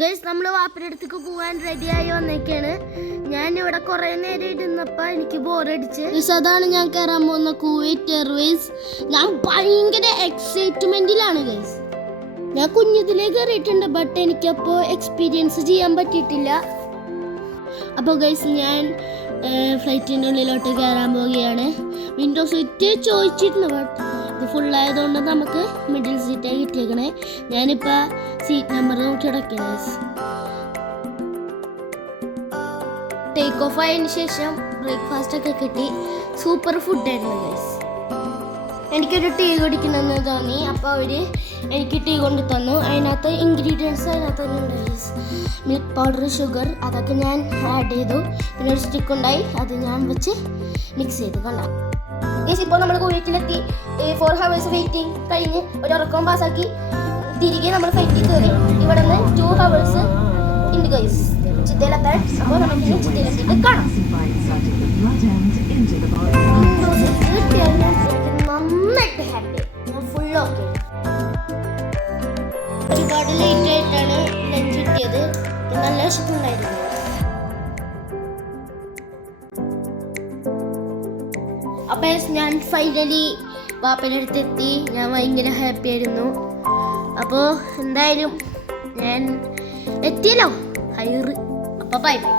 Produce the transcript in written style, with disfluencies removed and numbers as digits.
Guys നമ്മൾ വാപ്പയുടെ അടുത്തേക്ക് പോകാൻ റെഡിയായി വന്നേക്കാണ്. ഞാൻ ഇവിടെ കുറേ നേരം ഇരുന്നപ്പോൾ എനിക്ക് ബോറടിച്ച്. അതാണ് ഞാൻ കയറാൻ പോകുന്ന കുവൈറ്റ് എയർവേസ്. ഞാൻ ഭയങ്കര എക്സൈറ്റ്മെന്റിലാണ് ഗൈസ്. ഞാൻ കുഞ്ഞതിലേ കയറിയിട്ടുണ്ട്, ബട്ട് എനിക്കപ്പോൾ എക്സ്പീരിയൻസ് ചെയ്യാൻ പറ്റിയിട്ടില്ല. അപ്പോൾ ഗൈസ് ഞാൻ ഫ്ലൈറ്റിൻ്റെ ഉള്ളിലോട്ട് കയറാൻ പോവുകയാണ്. വിൻഡോ സീറ്റ് ചോദിച്ചിരുന്നു, ബട്ട് ഇത് ഫുള്ളായതുകൊണ്ട് നമുക്ക് മിഡിൽ സീറ്റായി കിട്ടിയേക്കണേ. ഞാനിപ്പോൾ സീറ്റ് നമ്പർ നോക്കി കിടക്കണേ. ടേക്ക് ഓഫ് ആയതിനു ശേഷം ബ്രേക്ക്ഫാസ്റ്റ് ഒക്കെ കിട്ടി. സൂപ്പർ ഫുഡായിരുന്നു ഗൈസ്. എനിക്കൊരു ടീ കുടിക്കണമെന്ന് തോന്നി, അപ്പോൾ അവർ എനിക്ക് ടീ കൊണ്ട് തന്നു. അതിനകത്ത് ഇൻഗ്രീഡിയൻസ് അതിനകത്ത് തന്നെ ഉണ്ട് ഗൈസ്. മിൽക്ക് പൗഡർ, ഷുഗർ, അതൊക്കെ ഞാൻ ആഡ് ചെയ്തു. പിന്നെ ഒരു സ്റ്റിക്ക് ഉണ്ടായി, അത് ഞാൻ വെച്ച് മിക്സ് ചെയ്ത് കൊണ്ടായി ഗൈസ്. ഇപ്പോൾ നമ്മൾ കുവൈറ്റിലെത്തി. 4 hours വെയിറ്റിംഗ് കഴിഞ്ഞ് ഒരു ഉറക്കം പാസ്സാക്കി തിരികെ നമ്മൾ ഫ്ലൈറ്റിൽ കയറി. ഇവിടെ നിന്ന് 2 hours ഉണ്ട് ഗൈസ് ജിദ്ദയിലെത്താൻ. അപ്പോൾ നമുക്ക് ജിദ്ദയിലെത്തിയിട്ട് കാണാം. നന്നായിട്ട് ഹാപ്പി, ഞാൻ ഫുൾ ഓക്കെ. ഒരുപാട് ലേറ്റ് ആയിട്ടാണ് ലഞ്ച് കിട്ടിയത്. നല്ല വിശപ്പുണ്ടായിരുന്നു. അപ്പോൾ ഞാൻ ഫൈനലി വാപ്പയുടെ അടുത്ത് എത്തി. ഞാൻ ഭയങ്കര ഹാപ്പി ആയിരുന്നു. അപ്പോൾ എന്തായാലും ഞാൻ എത്തിയല്ലോ ഹൈറ്. അപ്പോൾ ബൈ ബൈ.